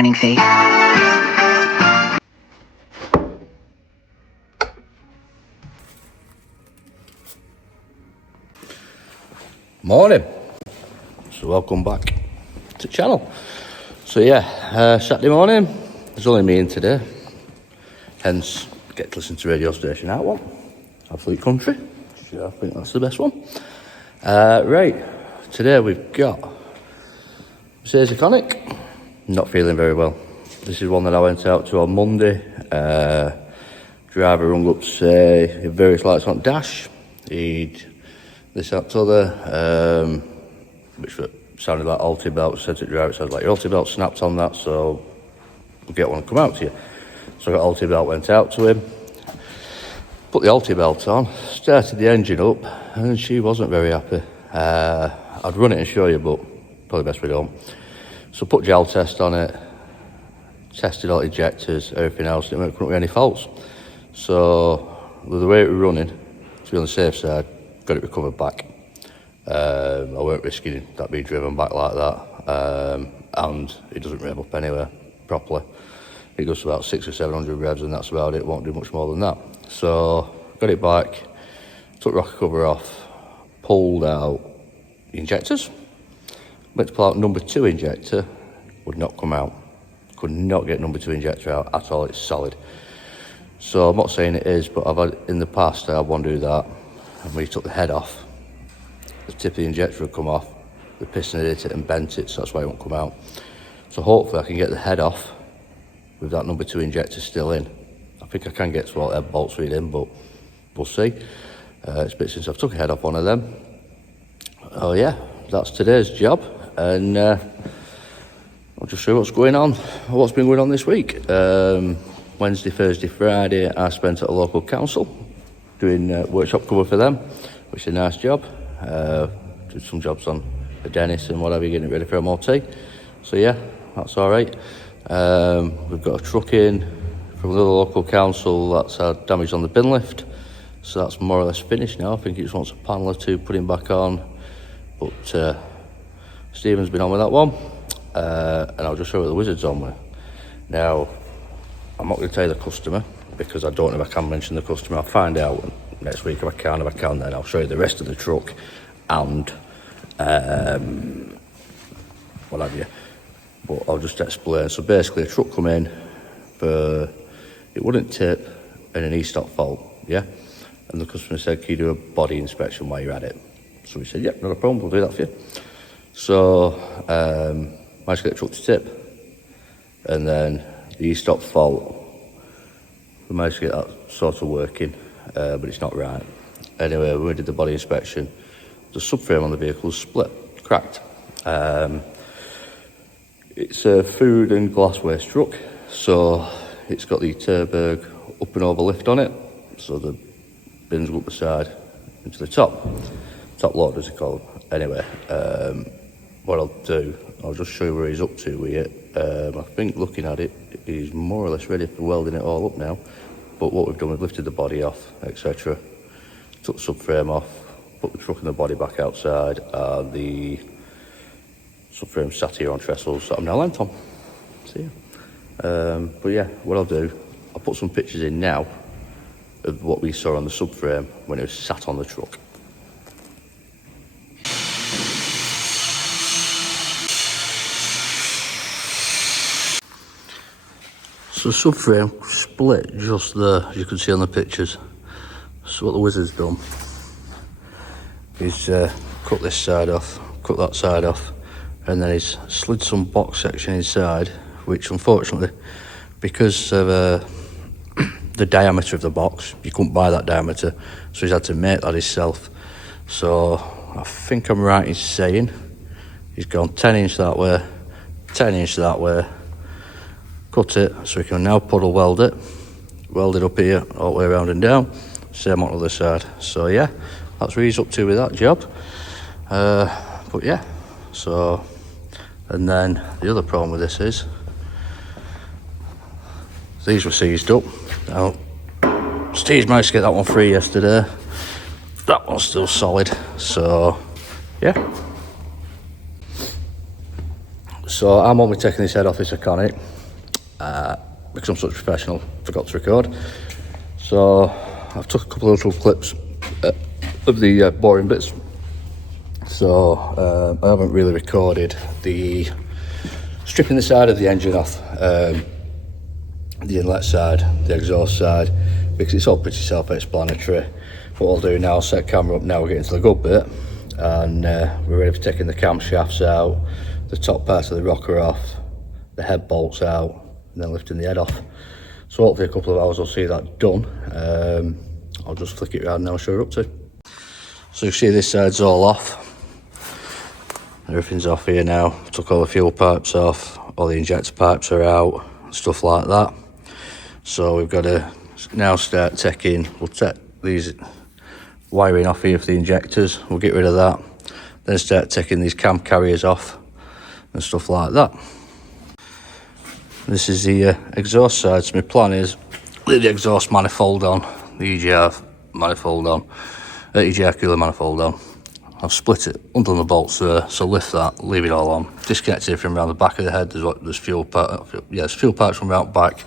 running fee. Morning. So welcome back to the channel. So yeah, Saturday morning, there's only me in today. Hence, get to listen to radio station out one. Absolute country. Sure, I think that's the best one. Right, today we've got Mercedes Econic. Not feeling very well. This is one that I went out to on Monday. Driver rung up to say various lights on dash. He'd this, that, other, which sounded like ulti belt. Said to the driver, it sounded like your ulti belt snapped on that, so we'll get one and come out to you. So I got ulti belt, went out to him, put the ulti belt on, started the engine up, and she wasn't very happy. I'd run it and show you, but probably best we don't. So put gel test on it, tested all ejectors, everything else, and it couldn't be any faults. So with the way it was running, to be on the safe side, got it recovered back. I weren't risking that being driven back like that, and it doesn't rev up anywhere properly. It goes to about 600 or 700 revs, and that's about it. Won't do much more than that. So got it back, took rocker cover off, pulled out the injectors, went to pull out number 2 injector, would not come out. Could not get number 2 injector out at all. It's solid. So I'm not saying it is, but I've had in the past I had one do that, and when he took the head off, the tip of the injector would come off, the piston had hit it and bent it, so that's why it won't come out. So hopefully I can get the head off with that number 2 injector still in. I think I can get to all head bolts read in, but we'll see. It's a bit since I've took a head off one of them. Oh yeah, that's today's job, and I'll just show you what's going on, what's been going on this week. Wednesday, Thursday, Friday, I spent at a local council doing workshop cover for them, which is a nice job. Did some jobs on the dentist and whatever, getting it ready for MOT. So yeah, that's all right. We've got a truck in from another local council that's had damage on the bin lift, so that's more or less finished now. I think it just wants a panel or two putting back on, but Stephen's been on with that one, and I'll just show you what the wizard's on with. Now, I'm not going to tell you the customer because I don't know if I can mention the customer. I'll find out next week if I can. If I can, then I'll show you the rest of the truck and what have you. But I'll just explain. So basically, a truck come in, it wouldn't tip, and an e-stop fault, yeah? And the customer said, can you do a body inspection while you're at it? So we said, yep, not a problem, we'll do that for you. So managed to get the truck to tip, and then the e-stop fault, we managed to get that sort of working, but it's not right. Anyway, when we did the body inspection, the subframe on the vehicle was split, cracked. It's a food and glass waste truck, so it's got the Turberg up and over lift on it, so the bins go up the side into the top load as they call them. Anyway, what I'll do, I'll just show you where he's up to with it. I think looking at it, he's more or less ready for welding it all up now, but what we've done, we've lifted the body off, etc. Took the subframe off, put the truck and the body back outside, and the subframe sat here on trestles that I'm now lent on. See ya. But yeah, what I'll do, I'll put some pictures in now of what we saw on the subframe when it was sat on the truck. So the subframe split just there, as you can see on the pictures. So what the wizard's done is cut this side off, cut that side off, and then he's slid some box section inside, which unfortunately, because of the diameter of the box, you couldn't buy that diameter, so he's had to make that himself. So I think I'm right in saying he's gone 10 inch that way, 10 inch that way, cut it, so we can now puddle weld it up here, all the way around and down, same on the other side. So yeah, that's what he's up to with that job. But yeah, so, and then the other problem with this is, these were seized up. Now, Steve's managed to get that one free yesterday. That one's still solid, so yeah. So I'm only taking this head off this Econic because I'm such a professional, forgot to record. So I've took a couple of little clips of the boring bits. So I haven't really recorded the stripping the side of the engine off, the inlet side, the exhaust side, because it's all pretty self-explanatory. What I'll do now, I'll set camera up now, we'll get into the good bit, and we're ready for taking the camshafts out, the top parts of the rocker off, the head bolts out, and then lifting the head off. So hopefully a couple of hours I'll see that done. I'll just flick it around now and show you up to. So you see this side's all off. Everything's off here now. Took all the fuel pipes off, all the injector pipes are out, stuff like that. So we've got to now start taking, we'll take these wiring off here for the injectors, we'll get rid of that, then start taking these cam carriers off and stuff like that. This is the exhaust side, so my plan is leave the exhaust manifold on, the EGR manifold on, EGR cooler manifold on. I've split it, undone the bolts there, so lift that, leave it all on, disconnect it from around the back of the head. There's fuel pipes from around back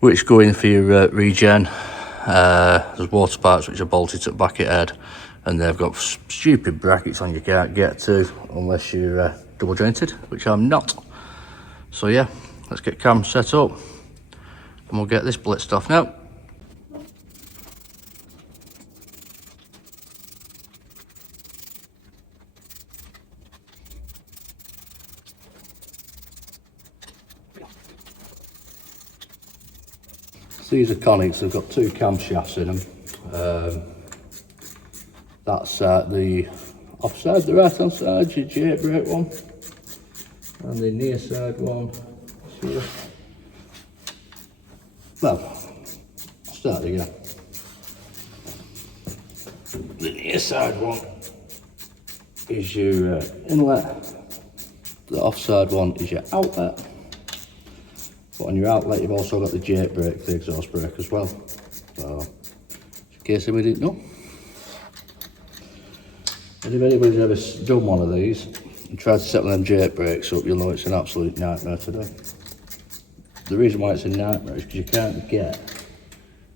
which go in for your regen. There's water pipes which are bolted to the back of the head, and they've got stupid brackets on you can't get to unless you're double jointed, which I'm not. So yeah, let's get cam set up and we'll get this blitzed off now. These Econics have got two camshafts in them. That's the offside, the right hand side, your J brake one, and the near side one here. Well, I'll start again. The near side one is your inlet, the offside one is your outlet. But on your outlet you've also got the J brake, the exhaust brake as well. So, in case anybody didn't know. And if anybody's ever done one of these and tried to set them J brakes up, you'll know it's an absolute nightmare to do. The reason why it's a nightmare is because you can't get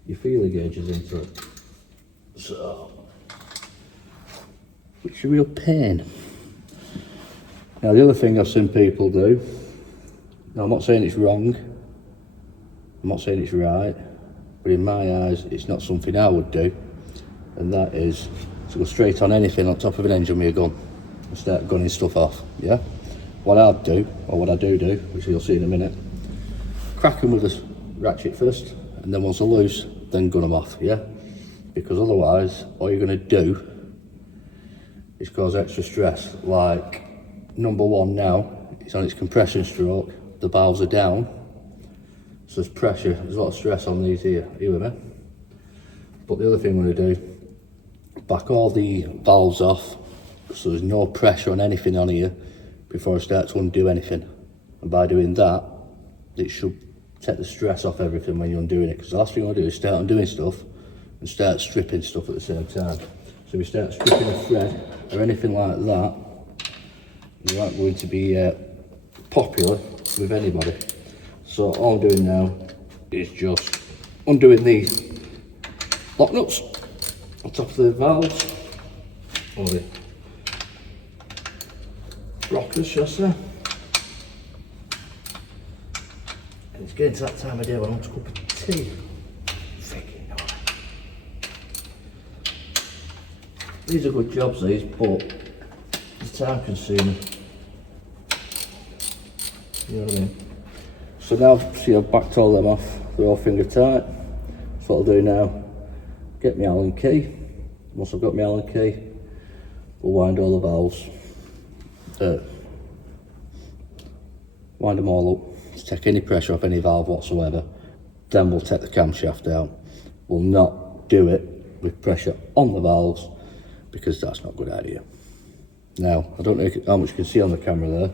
your feeler gauges into it. So, it's a real pain. Now the other thing I've seen people do, now I'm not saying it's wrong, I'm not saying it's right, but in my eyes it's not something I would do, and that is to go straight on anything on top of an engine with a gun and start gunning stuff off, yeah? What I'd do, or what I do, which you'll see in a minute, crack them with a ratchet first, and then once they're loose, then gun them off, yeah? Because otherwise, all you're going to do is cause extra stress. Like, number one now, it's on its compression stroke, the valves are down, so there's pressure, there's a lot of stress on these here, you with me? But the other thing I'm going to do, back all the valves off, so there's no pressure on anything on here before I start to undo anything. And by doing that, it should take the stress off everything when you're undoing it, because the last thing I want to do is start undoing stuff and start stripping stuff at the same time. So if you start stripping a thread or anything like that, you aren't going to be popular with anybody. So all I'm doing now is just undoing these lock nuts on top of the valves, or the rockers, shall I say. And it's getting to that time of day when I want a cup of tea. Freaking hell. These are good jobs, these, but it's time consuming. You know what I mean? So now, see, I've backed all them off, they're all finger tight. So what I'll do now, get my Allen key. Once I've got my Allen key, we'll wind all the valves. Wind them all up to take any pressure off any valve whatsoever. Then we'll take the camshaft out. We'll not do it with pressure on the valves, because that's not a good idea. Now, I don't know how much you can see on the camera there,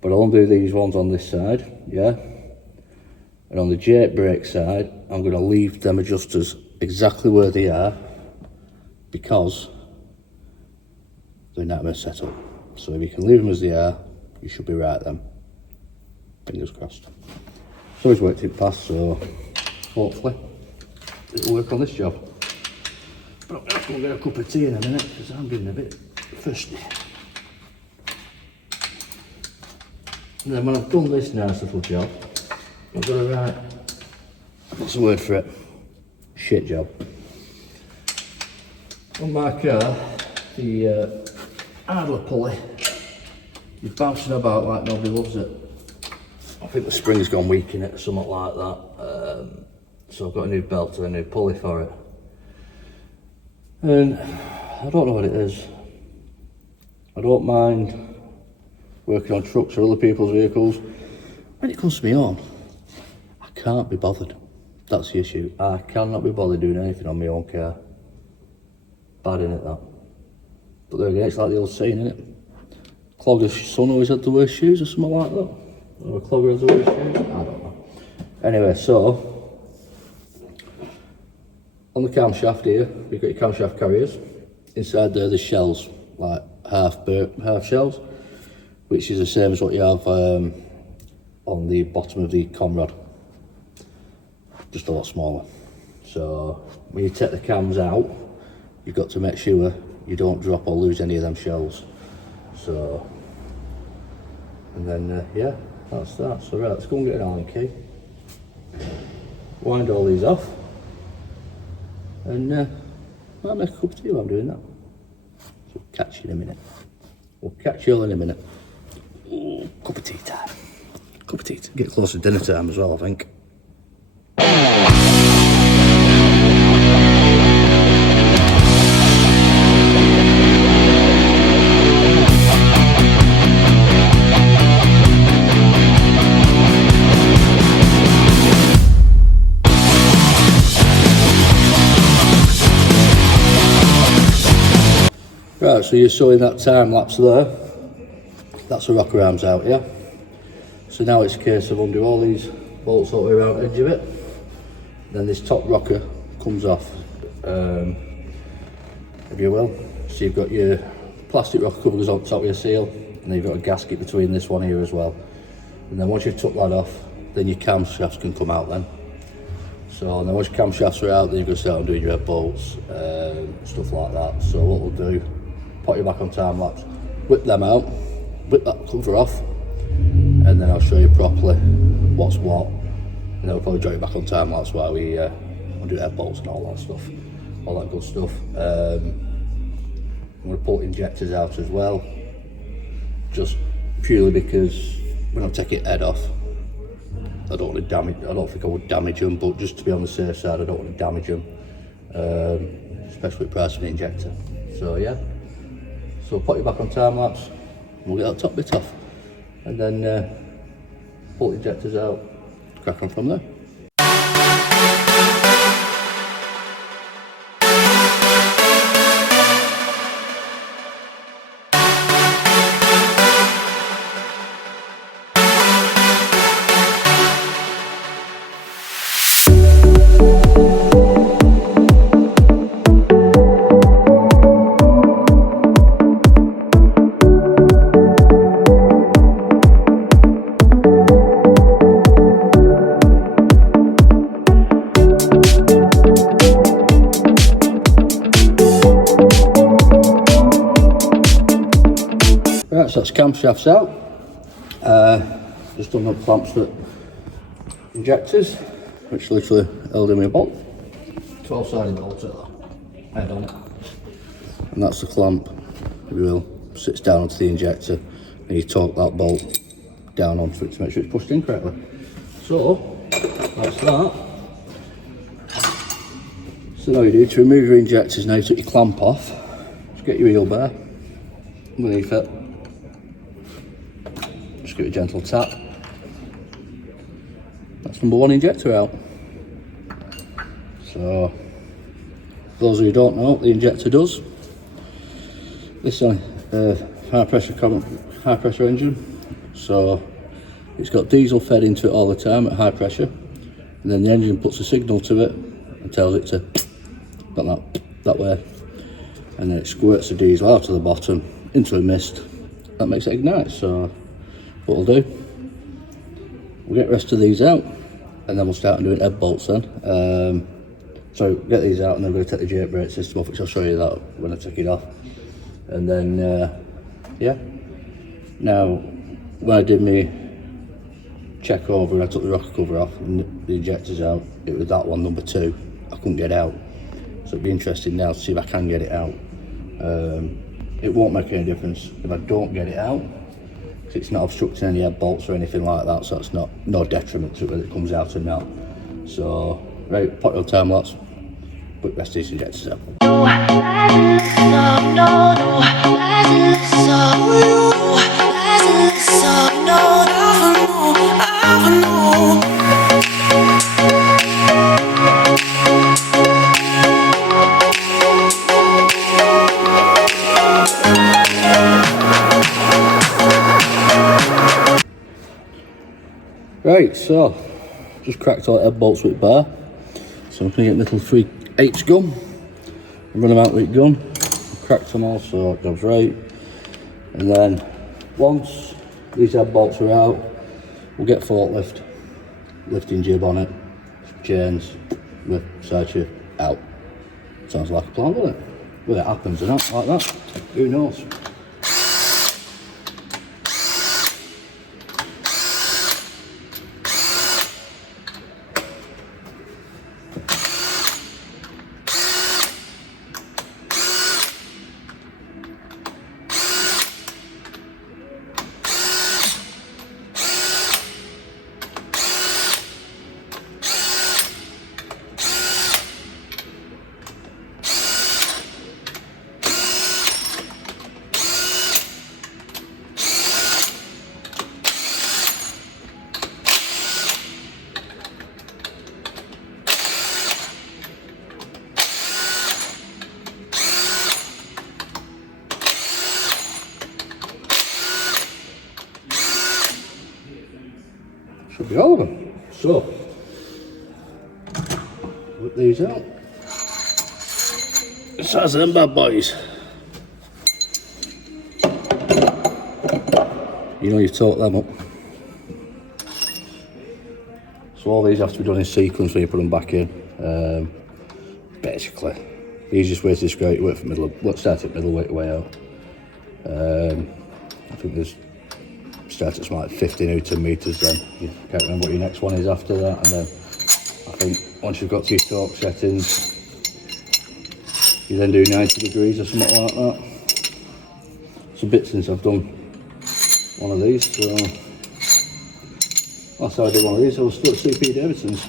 but I'll undo these ones on this side, yeah? And on the J brake side, I'm going to leave them adjusters exactly where they are, because they're not going to set up. So if you can leave them as they are, you should be right then. Fingers crossed. So he's worked it past, so hopefully it'll work on this job. But I'm gonna have to go get a cup of tea in a minute because I'm getting a bit thirsty. And then when I've done this nice little job, I've got to write, what's the word for it? Shit job. On my car, the idler pulley is bouncing about like nobody loves it. I think the spring's gone weak in it or something like that. So I've got a new belt and a new pulley for it. And I don't know what it is. I don't mind working on trucks or other people's vehicles. When it comes to my own, I can't be bothered. That's the issue. I cannot be bothered doing anything on my own car. Bad, innit, that? But there again, it's like the old saying, innit? Clogger's son always had the worst shoes or something like that. Or a clogger has the worst shoes. I don't know. Anyway, so on the camshaft here, you've got your camshaft carriers. Inside there, there's shells, like half shells, which is the same as what you have on the bottom of the conrod, just a lot smaller. So when you take the cams out, you've got to make sure you don't drop or lose any of them shells. So, and then yeah, that's that. So right, let's go and get an Allen key, wind all these off, and I'll make a cup of tea while I'm doing that. So we'll catch you in a minute. We'll catch you all in a minute. Ooh, cup of tea time. Cup of tea time. Get close to dinner time as well, I think. Right, so you're showing that time lapse there. That's the rocker arms out, yeah? So now it's a case of undo all these bolts all the way around the edge of it. Then this top rocker comes off, if you will. So you've got your plastic rocker cover goes on top of your seal, and then you've got a gasket between this one here as well. And then once you've took that off, then your camshafts can come out then. So and then once your camshafts are out, then you're going to start undoing your head bolts, stuff like that. So what we'll do, put you back on time lapse, whip them out, whip that cover off, and then I'll show you properly what's what, and then we'll probably draw you back on time lapse while we undo head bolts and all that stuff, all that good stuff. I'm going to pull injectors out as well, just purely because when I take it head off, I don't want to damage. I don't think I would damage them, but just to be on the safe side, I don't want to damage them, especially with the price of the injector. So yeah, so I'll put you back on time lapse, and we'll get that top bit off, and then pull the injectors out, crack on from there. Right, so that's camshafts out. Just done the clamps for injectors, which literally held in with a bolt. 12-sided bolt at that, head on. And that's the clamp, if you will, sits down onto the injector, and you torque that bolt down onto it to make sure it's pushed in correctly. So, that's that. So now you do, to remove your injectors, now you took your clamp off, just get your wheel bar underneath it. Just give it a gentle tap. That's number one injector out. So, for those of you who don't know what the injector does, this is a high pressure engine. So it's got diesel fed into it all the time at high pressure, and then the engine puts a signal to it and tells it to that way, and then it squirts the diesel out to the bottom into a mist that makes it ignite. So what we'll do, we'll get the rest of these out and then we'll start doing head bolts then. So get these out and then we're going to take the jerk brake system off, which I'll show you that when I take it off. And then yeah, now when I did my check over and I took the rocker cover off and the injectors out, it was that one, number 2, I couldn't get out. So it'd be interesting now to see if I can get it out. It won't make any difference if I don't get it out, because it's not obstructing any head bolts or anything like that, so it's no detriment to it whether it comes out or not. So right, put your time lapse, put the rest of these injectors out. Right, so just cracked all the head bolts with bar. So I'm going to get little 3/8 gun and run them out with gun. Cracked them all so it goes right. And then once these head bolts are out, we'll get forklift, lifting jib on it, chains, lift, side shift, out. Sounds like a plan, doesn't it? Whether it happens or not, like that, who knows? Should be all of them. So, put these out. That's them bad boys. You know you've torqued them up. So all these have to be done in sequence when you put them back in. Basically, the easiest way to describe it, work from middle, start at middle, work your way out. I think there's start at something like 50 Newton meters, then you can't remember what your next one is after that, and then I think once you've got to your torque settings, you then do 90 degrees or something like that. It's a bit since I've done one of these, so last time I did one of these I was still at CP Davidson's.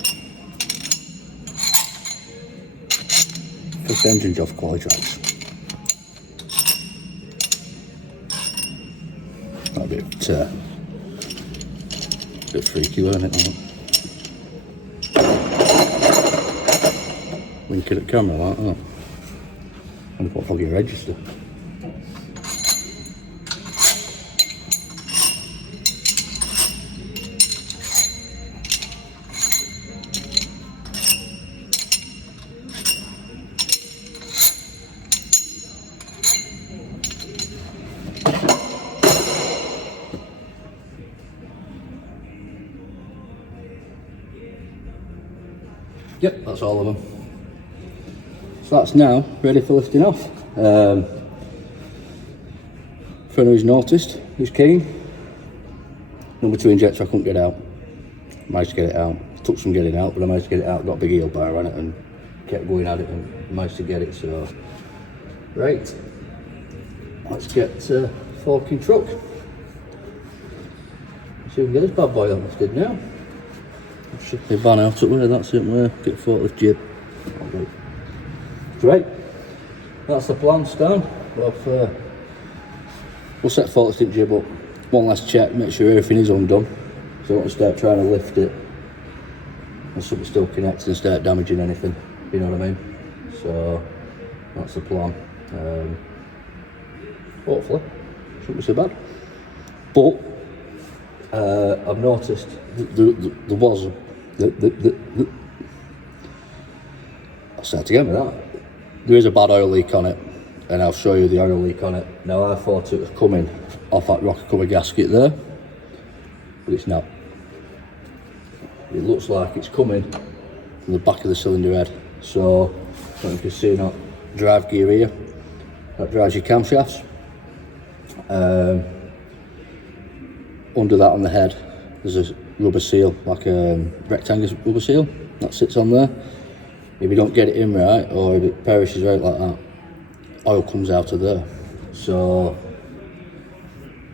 First engine job for Qualitrax. That'd be a bit freaky, weren't it? Winking at camera like that. And put fucking register. Yep, that's all of them. So that's now ready for lifting off. For anyone who's noticed, who's keen, number 2 injector I couldn't get out. Managed to get it out. Took some getting out, but I managed to get it out. Got a big heel bar on it and kept going at it and managed to get it. So, right, let's get forking truck. See if we can get this bad boy lifted now. Shut the van out up there, that's it, where get forklift jib. Right, that's the plan, Stan. We'll set forklift jib up. One last check, make sure everything is undone. So I don't want to start trying to lift it and something still connected and start damaging anything, you know what I mean? So that's the plan. Hopefully, shouldn't be so bad. But I've noticed there was I'll start again with that. There is a bad oil leak on it, and I'll show you the oil leak on it. Now I thought it was coming off that rocker cover gasket there, but it's not. It looks like it's coming from the back of the cylinder head. So, I don't know if you can see that drive gear here, that drives your camshafts. Under that on the head, there's a rubber seal, like a rectangular rubber seal that sits on there. If you don't get it in right, or if it perishes out like that, oil comes out of there. So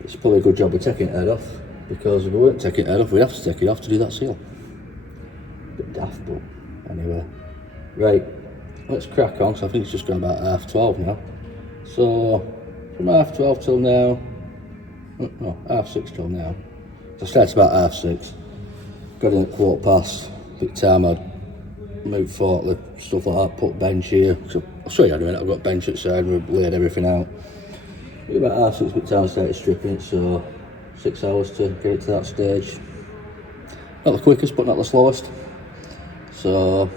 it's probably a good job we're taking the head off, because if we weren't taking the head off, we'd have to take it off to do that seal. Bit daft, but anyway. Right, let's crack on, so I think it's just gone about 12:30 now. So from 12:30 till now, no, 6:30 till now. So I started about 6:30. Got in at 15:15. Big time I'd moved forklift, stuff like that, put bench here. So I'll show you how to do it. I've got bench outside, we've laid everything out. About 6:30, big time I started stripping it, so 6 hours to get it to that stage. Not the quickest, but not the slowest. So,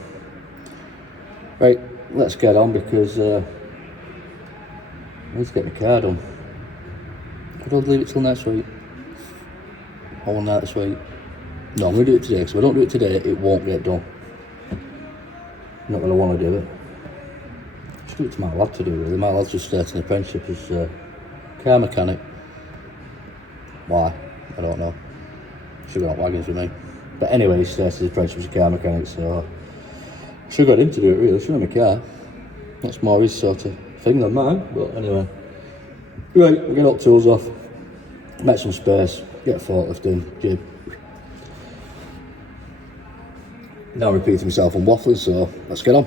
right, let's get on, because I need to get my car done. Could I leave it till next week? All night this week? No, I'm going to do it today, because if I don't do it today, it won't get done. I'm not going to want to do it. Just do it to my lad to do, really. My lad's just starting an apprenticeship as a car mechanic. Why? I don't know. Should have got wagons with me. But anyway, he started his apprenticeship as a car mechanic, so I should have got him to do it, really. Should have my car. That's more his sort of thing than mine, but anyway. Right, we'll get all tools off, make some space, get a forklift in, jib. Now I'm repeating myself on waffling, so let's get on.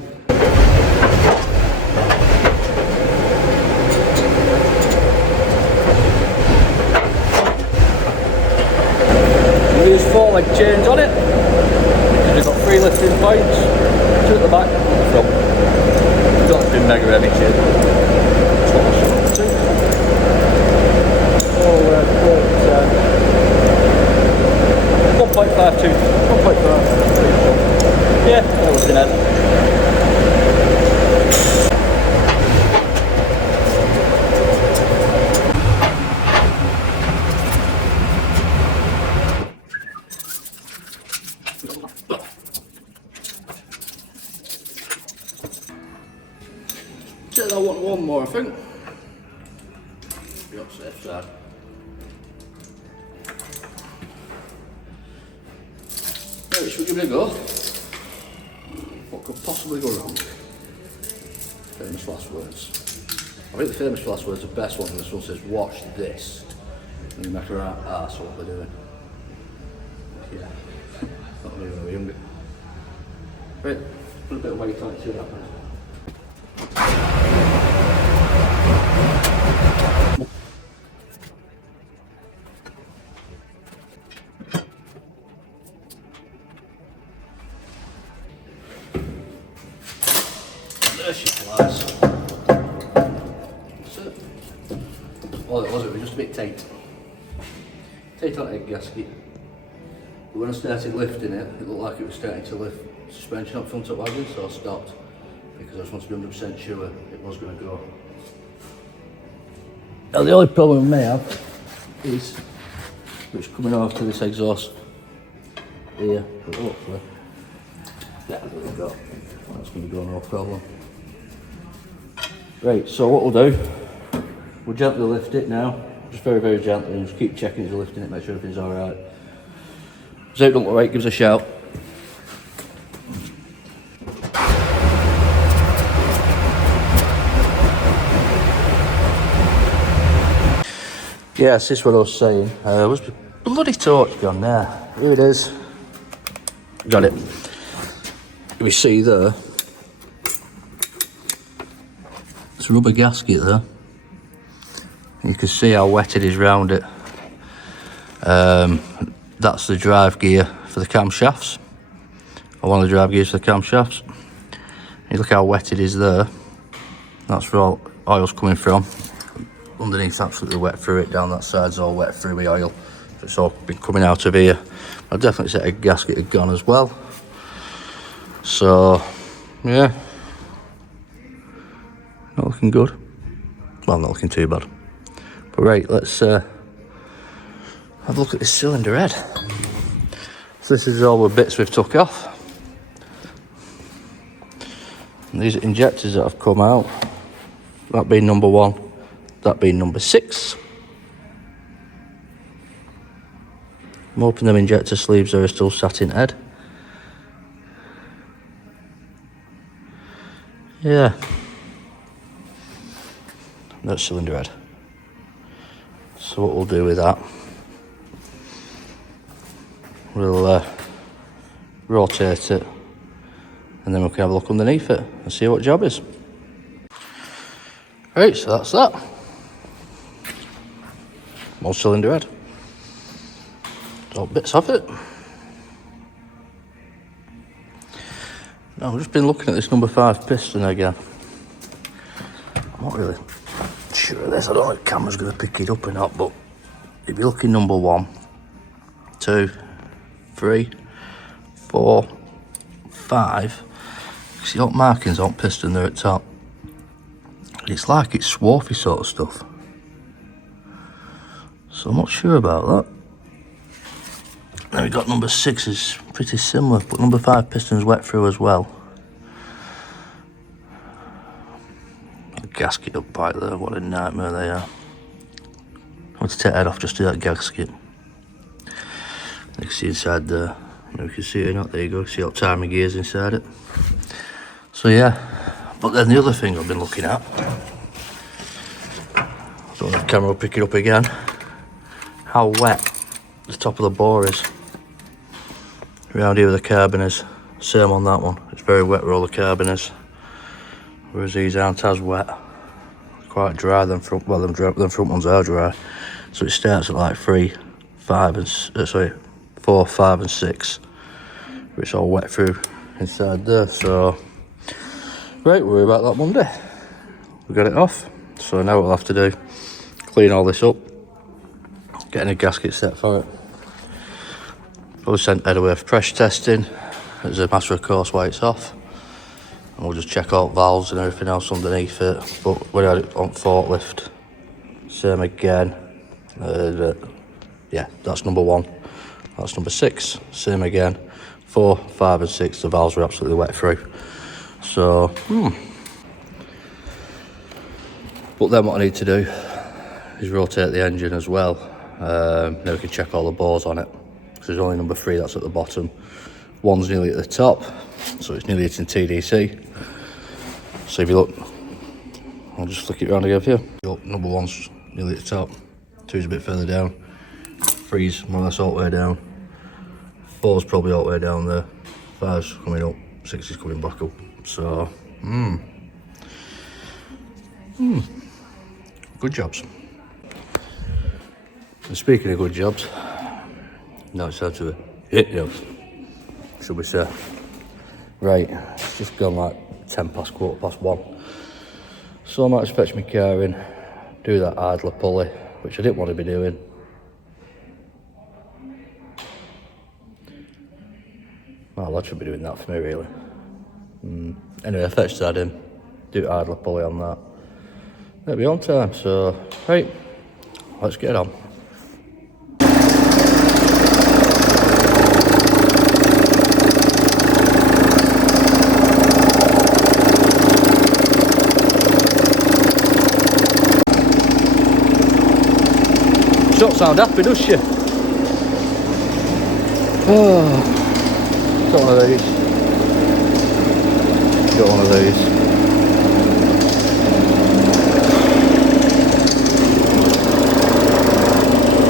We use 4-leg chains on it, because we've got 3 lifting points, 2 at the back and 1 at the front. We've got to be mega heavy chain. That's what I should do. 1.52, 1.5. Yeah, that was in it. I want one more, I think. Be up safe side. Right, should we give it a go? What could possibly go wrong? Famous last words. I think the famous last words are the best one, and this one says, watch this. And you make a right arse what they're doing. Yeah. Not really when we were younger. Right, put a bit of weight on it, see what happens. There she flies. That's it. All it was just a bit tight. Tight on the egg gasket. But when I started lifting it, it looked like it was starting to lift suspension up front of the wagon, so I stopped. Because I just wanted to be 100% sure it was going to go. Now the only problem we may have is it's coming off to this exhaust here, but hopefully, yeah, there we go. That's going to go no problem. Right, so what we'll do, we'll gently lift it now, just very, very gently, and just keep checking as you're lifting it, make sure everything's alright. If it don't look right, give us a shout. Yes, this is what I was saying. Was the bloody torch gone there? Here it is. Got it. You see there, it's a rubber gasket there. You can see how wet it is round it. That's the drive gear for the camshafts, or one of the drive gears for the camshafts. You look how wet it is there. That's where all oil's coming from. Underneath, absolutely wet through it. Down that side's all wet through the oil. So it's all been coming out of here. I'd definitely say a gasket had gone as well. So, yeah. Not looking good. Well, not looking too bad. But right, let's have a look at this cylinder head. So this is all the bits we've took off. And these are injectors that have come out. That being number 1, that being number 6. I'm hoping them injector sleeves are still sat in head. Yeah. That's cylinder head. So what we'll do with that, we'll rotate it, and then we can have a look underneath it and see what job is. Right, so that's that. More cylinder head. All bits of it. Now I've just been looking at this number 5 piston again. I'm not really sure of this. I don't know if the camera's going to pick it up or not, but if you're looking number 1, 2, 3, 4, 5. See what markings on piston there at top. It's like it's swarthy sort of stuff. So I'm not sure about that. Then we got number 6 is pretty similar, but number 5 piston's wet through as well. A gasket up back there, what a nightmare they are. I want to take that off just to that gasket. You can see inside there. You can see it or not, there you go, see all timing gears inside it. So yeah, but then the other thing I've been looking at, I don't know if the camera will pick it up again, how wet the top of the bore is. Around here where the carbon is, same on that one, it's very wet where all the carbon is, whereas these aren't as wet. Quite dry, them front, well them front ones are dry, so it starts at like 4, 5 and 6, where it's all wet through inside there. So right, worry about that Monday. We got it off, so now what we'll have to do, clean all this up, getting a gasket set for it. We'll send it away for pressure testing as a matter of course while it's off, and we'll just check out valves and everything else underneath it. But we had it on forklift, same again. Yeah, that's number 1, that's number 6, same again. 4, 5 and 6, the valves were absolutely wet through. So but then what I need to do is rotate the engine as well. Now we can check all the bores on it. There's only number 3 that's at the bottom. 1's nearly at the top, so it's nearly hitting TDC. So if you look, I'll just flick it around again for you. Look, number 1's nearly at the top, 2's a bit further down, 3's more or less all the way down, 4's probably all the way down there, 5's coming up, 6 is coming back up. So, good jobs. And speaking of good jobs, now it's time to hit jobs, should we say. Right, it's just gone like 10 past, quarter past 1. So I might just fetch my car in, do that idler pulley, which I didn't want to be doing. My lad should be doing that for me really. Anyway, I fetched that in, do idler pulley on that. It'll be on time, so right, let's get on. She don't sound happy, does she? Oh, got one of these. Got one of these.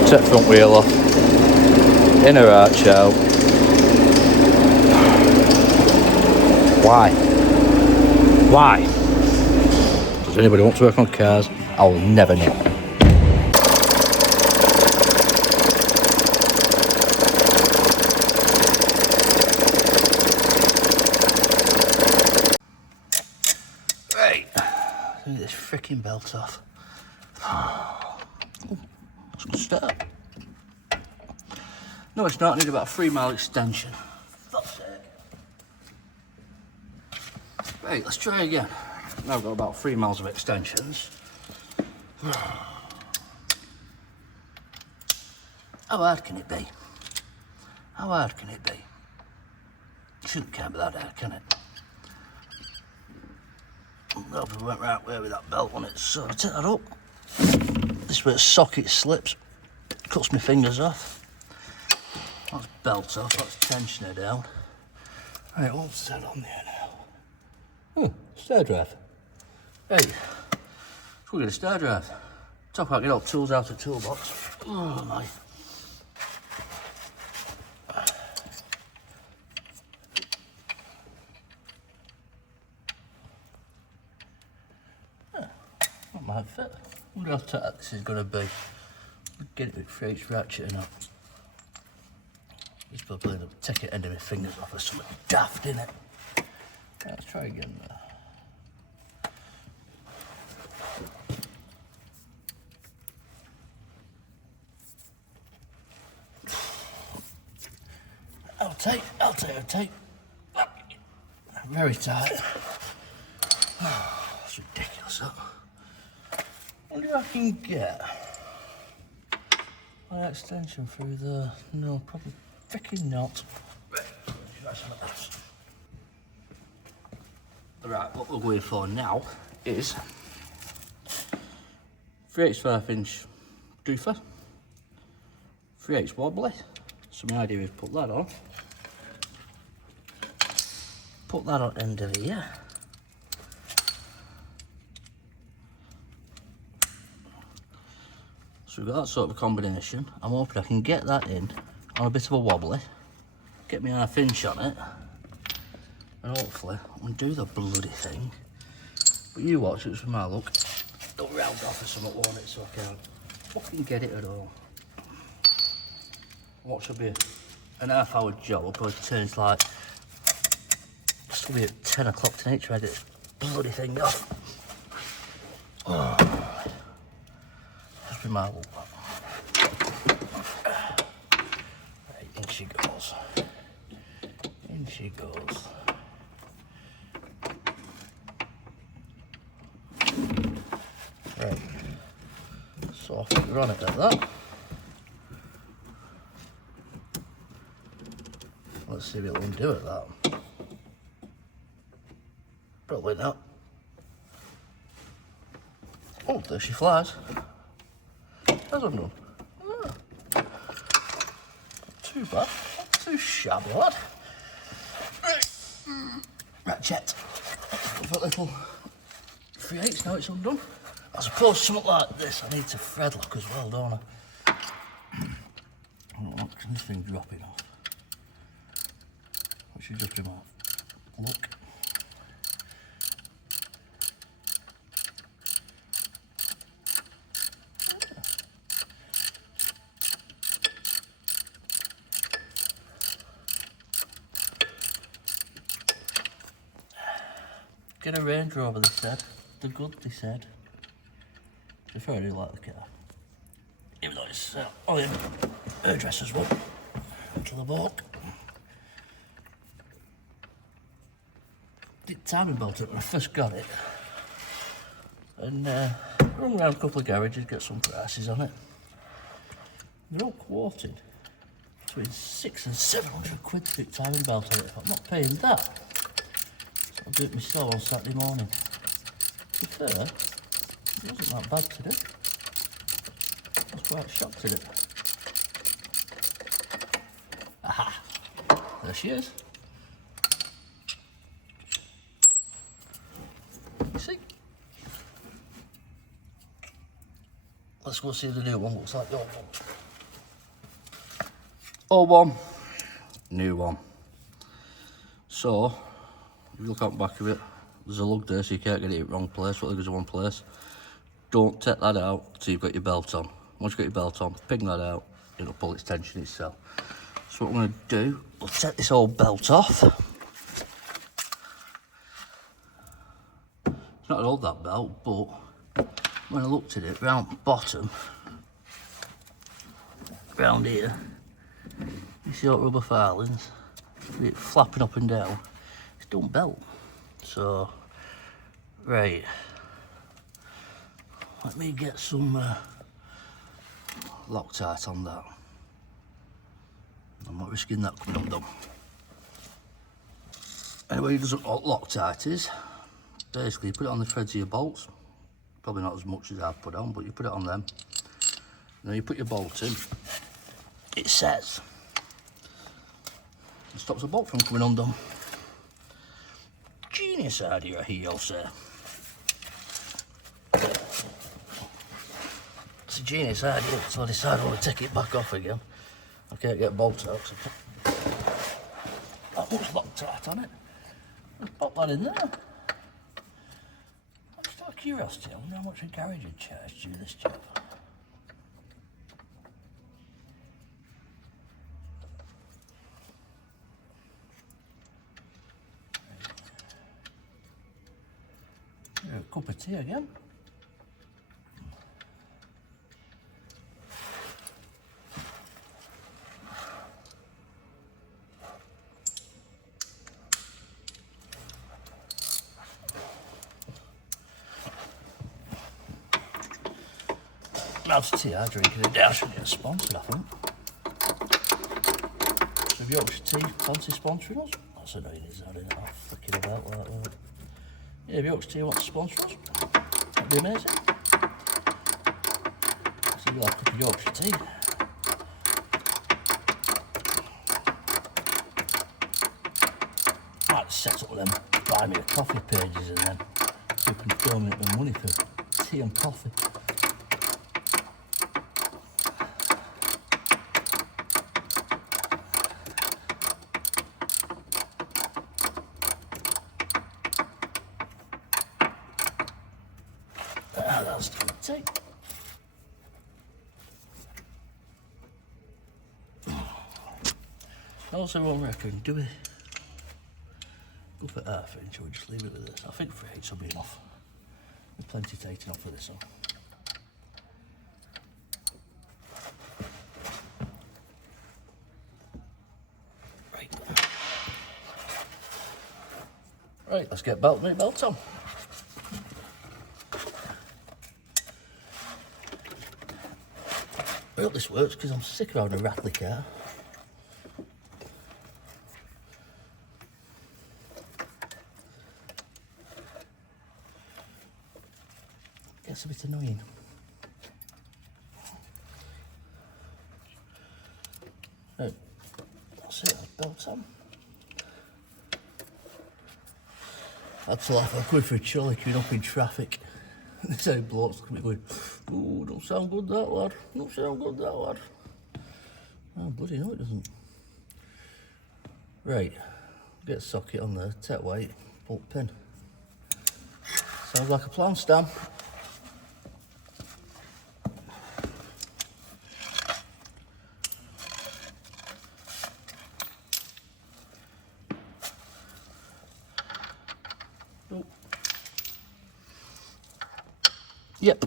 Take front wheel off. Inner arch out. Why? Why? Does anybody want to work on cars? I will never know. Look at this freaking belt off. Oh, that's a good start. No, it's not. I need about a 3-mile extension. That's it. Right, let's try again. Now I've got about 3 miles of extensions. How hard can it be? How hard can it be? Shouldn't can't be that hard, can it? Hope we went right way with that belt on it. So I take that up. This way the socket slips, cuts my fingers off. That's belt off, that's tensioner down. Right, what's that on there now? Oh, stair drive. Hey, so we get a stair drive. Talk about getting all tools out of the toolbox. Oh my. That might fit. I wonder how tight this is going to be. Get it with freight ratchet up. Just probably take it end of my fingers off or something daft in it. Let's try again there. I'll take. Very tight. Oh, that's ridiculous, that. I wonder if I can get my extension through the... No, probably freaking not. Right, what we're going for now is 3/8" doofer, 3/8 wobbly. So my idea is put that on end of here. So we've got that sort of a combination. I'm hoping I can get that in on a bit of a wobbly, get me a half inch on it, and hopefully I can do the bloody thing. But you watch it with my luck. Don't round off or something, won't it, so I can't fucking get it at all. What should be an half-hour job? I'll probably turn it like it's gonna be at 10 o'clock tonight to try this bloody thing off. Oh. Just be my luck. Right, in she goes. In she goes. Right. So we're on it like that. Let's see if it'll undo it that. Probably not. Oh, there she flies. That's undone. Ah. Not too bad. Not too shabby, lad. Ratchet. Got a little 3/8, now it's undone. I suppose something like this, I need to thread lock as well, don't I? I don't want this thing dropping off. I should just be my look. Get a Range Rover, they said. They're good, they said. I really like the car. Even though it's only a hairdresser's one. Little Evoque. Did timing belt it when I first got it. And run around a couple of garages, get some prices on it. They're all quoted between 600 and 700 quid to put timing belt on it. If I'm not paying that, so I'll do it myself on Saturday morning. To be fair, it wasn't that bad to do. I was quite shocked at it. Aha! There she is. You see? Let's go see the new one. Looks like the old one. Old one, new one. So, if you look out the back of it, there's a lug there so you can't get it in the wrong place, but there's one place. Don't take that out until you've got your belt on. Once you've got your belt on, ping that out, it'll pull its tension itself. So what I'm going to do, we'll take this old belt off. It's not old, that belt, but when I looked at it, round the bottom, round here, you see all the rubber filings, with it flapping up and down, it's don't belt. So, right, let me get some Loctite on that. I'm not risking that coming undone. Anyway, it doesn't know what Loctite is. Basically, you put it on the threads of your bolts. Probably not as much as I've put on, but you put it on them. And then you put your bolt in. It says. It stops the bolt from coming undone. Genius idea, I hear you'll say. It's a genius idea, so I decided I want to take it back off again. I can't get bolts out, so that much Loctite on it. Let's pop that in there. Just out of curiosity, I wonder how much a garage would charge to do this job. A cup of tea again. That's tea I drink in a day. I should get sponsored, I think. So if Yorkshire Tea fancy sponsoring us, that's annoying, is that? I'm flicking about like that. Yeah, if Yorkshire Tea wants to sponsor us, that'd be amazing. So you'll have a cup of Yorkshire Tea. Might set up them buy me a coffee pages and then so you can donate the money for tea and coffee. That's good tea. Also, one reckon, do we go for half inch or just leave it with this? I think 3/8 will be enough. There's plenty taken off for this one. Right, let's get belt on. I hope this works because I'm sick of having a rattly car. Gets a bit annoying. Right, that's it, that's belt on. That's a laugh. I'm going for a trolley queuing up in traffic. This how blokes look at me going, "Ooh, don't sound good that lad, don't sound good that lad." Oh, bloody no it doesn't. Right, get a socket on there, take weight, bolt pin. Sounds like a plan, Stan. Oh. Yep.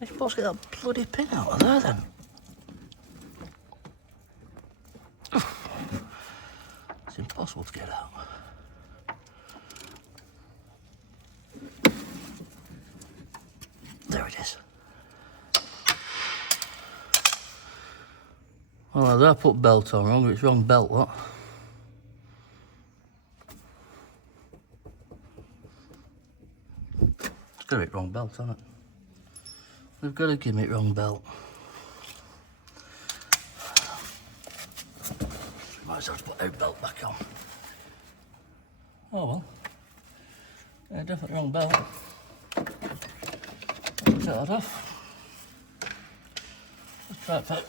You're supposed to get that bloody pin out of there then. It's impossible to get out. There it is. Well, I put belt on wrong, it's wrong belt, what? It's got it wrong belt, hasn't it? They've got to give me it wrong belt. Might as well put our belt back on. Oh well. Yeah, definitely wrong belt. Take that off. Let's try to put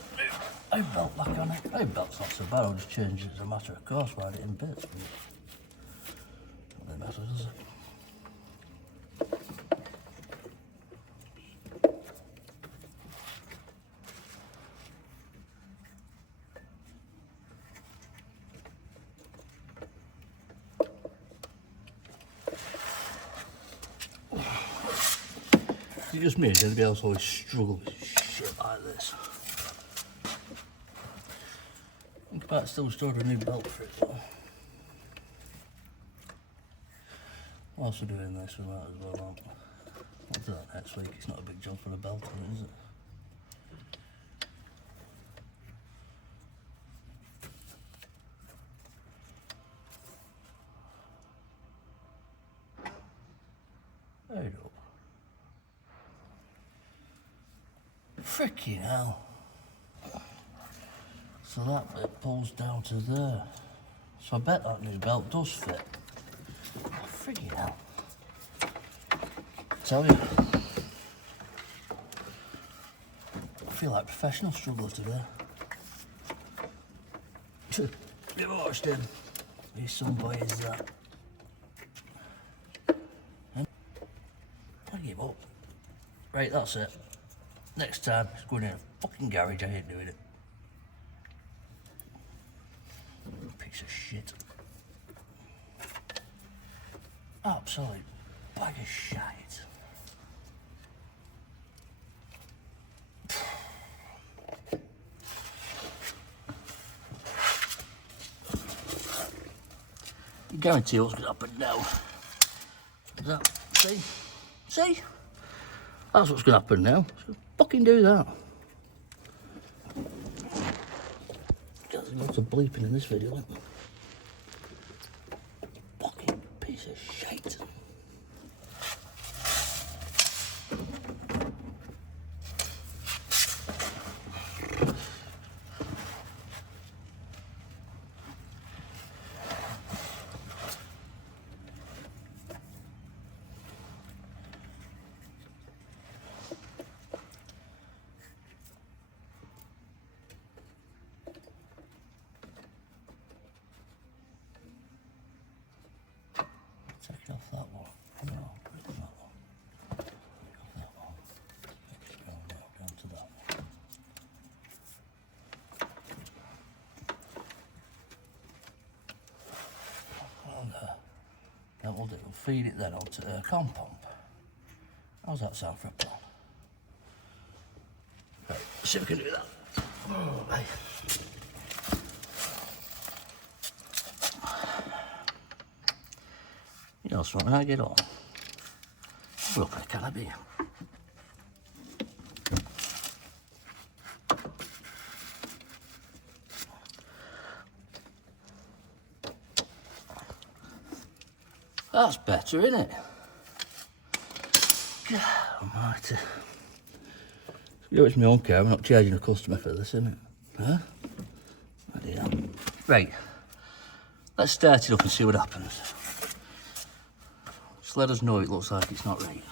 our belt back on it. Our belt's not so bad, I'll just change it as a matter of course, ride it in bits. Not really matter, does it? It's just me, everybody else always struggle with shit like this. Think about still storing a new belt for it though. Whilst we're doing this, we might as well, aren't we? I'll do that next week. It's not a big job for a belt on it, is it? There you go. Freaking hell. So that bit pulls down to there. So I bet that new belt does fit. Freaking hell. Tell you. I feel like a professional struggler today. Divorced him. His son boy is that. I give up. Right, that's it. Next time, it's going in a fucking garage. I ain't doing it. Piece of shit. Absolute bag of shite. I guarantee what's going to happen now. Is that, see? See? That's what's going to happen now. So fucking do that. There's lots of bleeping in this video, isn't there? Fucking piece of shit. Take it off that one. No, put it on that one. Take off that one. Let's go now down to that one. On there. That will do. We'll feed it then onto the comp pump. How's that sound for a plan? Right, see if we can do that. Oh, right. You know, so when I get on, look, I can't be. That's better, isn't it? God almighty. It's my own car, I'm not charging a customer for this, isn't it? Huh? Bloody hell. Right, let's start it up and see what happens. Just let us know it looks like it's not right.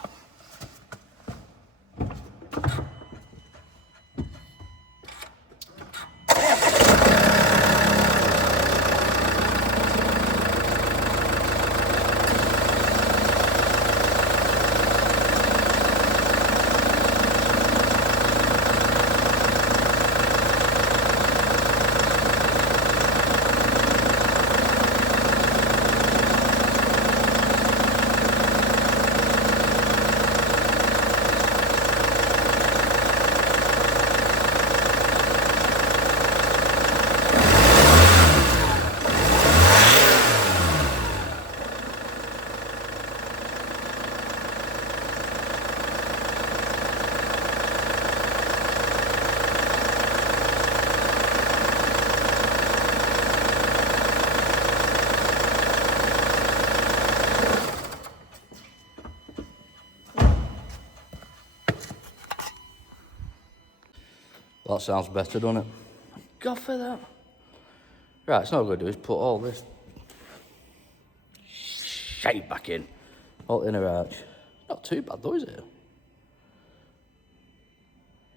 That sounds better, doesn't it? God for that. Right, it's not going to do is put all this shite back in. All inner arch. Not too bad though, is it?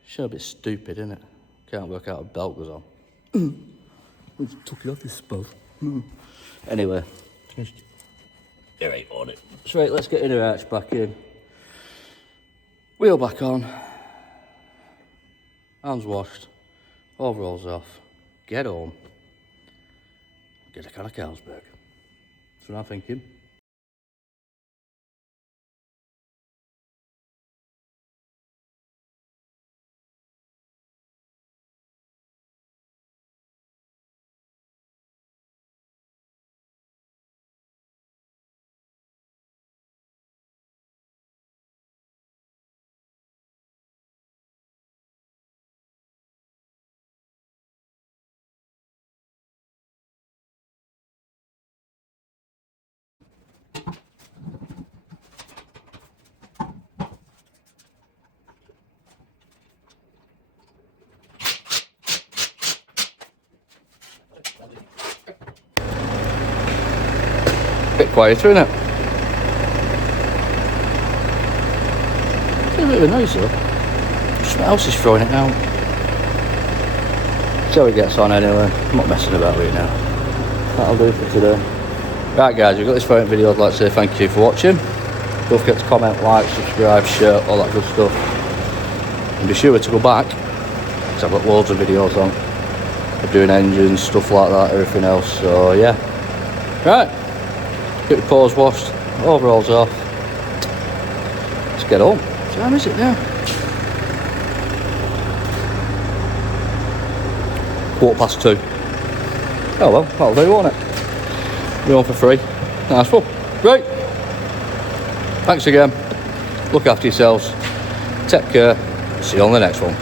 It's a bit stupid, isn't it? Can't work out a belt goes on. I just took it off this spot. Anyway. There ain't on it. So right, let's get inner arch back in. Wheel back on. Hands washed. Overalls off. Get home. Get a can of Carlsberg. That's what I'm thinking. bit quieter, isn't it? It's a bit of a noise though. Something else is throwing it out. See how it gets on anyway. I'm not messing about with it now. That'll do for today. Right guys, we've got this video. I'd like to say thank you for watching. Don't forget to comment, like, subscribe, share, all that good stuff. And be sure to go back, because I've got loads of videos on. I'm doing engines, stuff like that, everything else. So yeah. Right. Get the paws washed, overalls off. Let's get home. What time is it now? 2:15. Oh well, that'll do, won't it? You're on for free. Nice one. Right. Thanks again. Look after yourselves. Take care. See you on the next one.